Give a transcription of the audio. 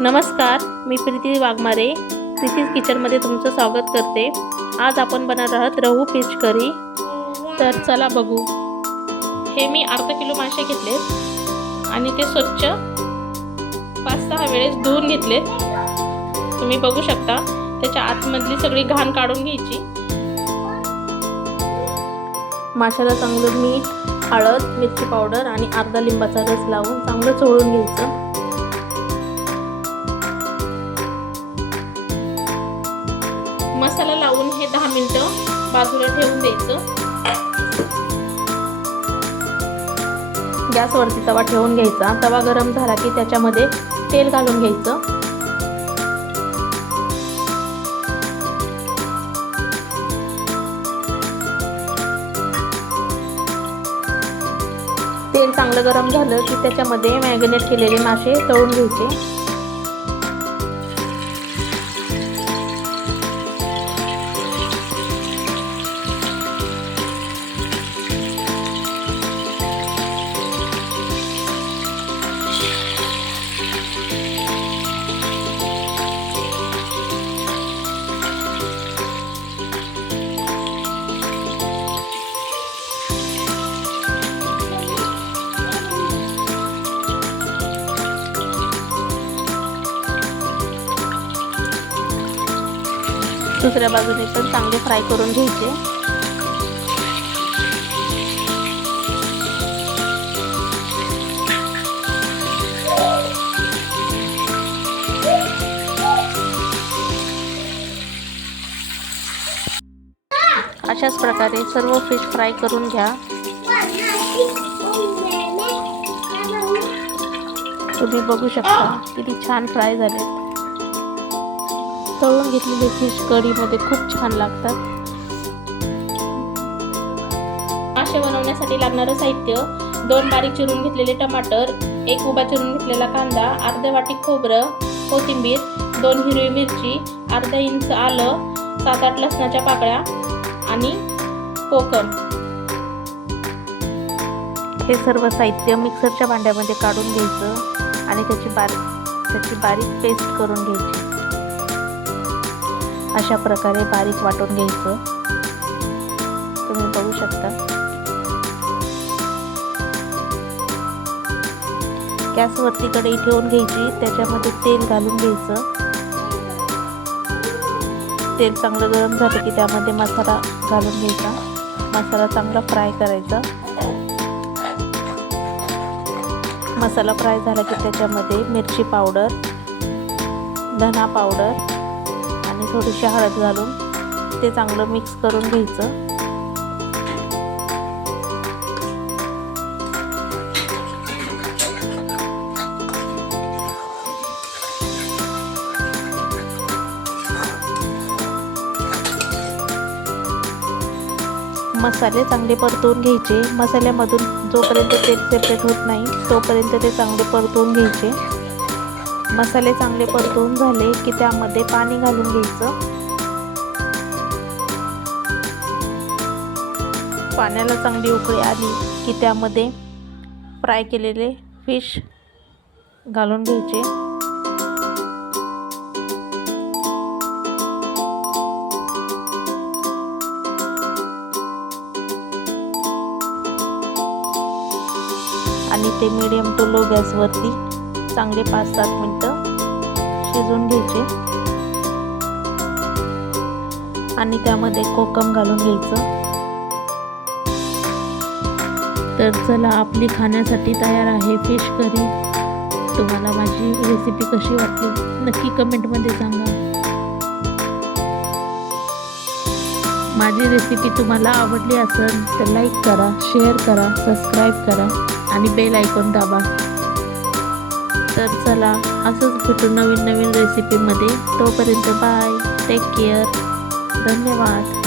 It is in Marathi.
नमस्कार, मी प्रीती वाघमारे प्रीतीज किचनमध्ये तुमचं स्वागत करते। आज आपण बनवणार आहोत रहू फिश करी। तर चला बघू। हे मी अर्धा किलो मासे घेतलेत आणि ते स्वच्छ 5-6 वेळेस धुवून घेतलेत। तुम्ही बघू शकता त्याच्या आतमधली सगळी घाण काढून घ्यायची। माशाला चांगलं मीठ, हळद, मिरची पावडर आणि अर्धा लिंबाचा रस लावून चांगलं चोळून घ्यायचं। मसाला लावून हे 10 मिनिटं बाजूला ठेवून द्यायचं। गॅसवरती तवा ठेवून घ्यायचा। तवा गरम झाला की त्याच्यामध्ये तेल घालून घ्यायचं। तेल चांगलं गरम झालं की त्याच्यामध्ये मॅरिनेट केलेले मासे तळून घ्यायचे। दुसऱ्या बाजूने पण चांगले फ्राय करून घ्यायचे। अशाच प्रकारे सर्व फिश फ्राय करून घ्या। तुम्ही बघू शकता किती छान फ्राय झाले। तळून घेतलेले फिश कढीमध्ये खूप छान लागतात। मासे बनवण्यासाठी लागणारं साहित्य: 2 बारीक चिरून घेतलेले टमाटर, 1 उभा चिरून घेतलेला कांदा, अर्धा वाटी खोबरं, कोथिंबीर, 2 हिरवी मिरची, अर्धा इंच आलं, 7-8 लसणाच्या पाकळ्या आणि कोकम। हे सर्व साहित्य मिक्सरच्या भांड्यामध्ये काढून घ्यायचं आणि त्याची बारीक पेस्ट करून घ्यायची। अशा प्रकारे बारीक वाटून घ्यायचं। तुम्ही बघू शकता। गॅसवरती कढई ठेवून घ्यायची, त्याच्यामध्ये तेल घालून घ्यायचं। तेल चांगलं गरम झालं की त्यामध्ये मसाला घालून घ्यायचा। मसाला चांगला फ्राय करायचा। मसाला फ्राय झाला की त्याच्यामध्ये मिरची पावडर, धना पावडर आणि थोडीशी हळद घालून ते चांगलं मिक्स करून घ्यायचं। मसाले चांगले परतवून घ्यायचे। मसाल्यामधून जोपर्यंत तेल सेपरेट होत नाही तोपर्यंत ते चांगले परतवून घ्यायचे। मसाले चांगले परतवून झाले की त्यामध्ये पाणी घालून घ्यायचं। पाण्याला चांगली उकळी आली की त्यामध्ये फ्राय केलेले फिश घालून घ्यायचे। आणि ते मीडियम टू लो गॅसवरती चांगले 5-7 मिनिटं शिजवून घ्यायचे आणि त्यामध्ये कोकम घालून घ्यायचं। तर चला, आपली खाण्यासाठी तयार आहे फिश करी। तुम्हाला माझी रेसिपी कशी वाटली नक्की कमेंटमध्ये सांगा। माझी रेसिपी तुम्हाला आवडली असेल तर लाईक करा, शेअर करा, सबस्क्राईब करा आणि बेल आयकॉन दाबा। तर चला, असंच भेटू नवीन रेसिपीमध्ये। तोपर्यंत बाय, टेक केअर, धन्यवाद।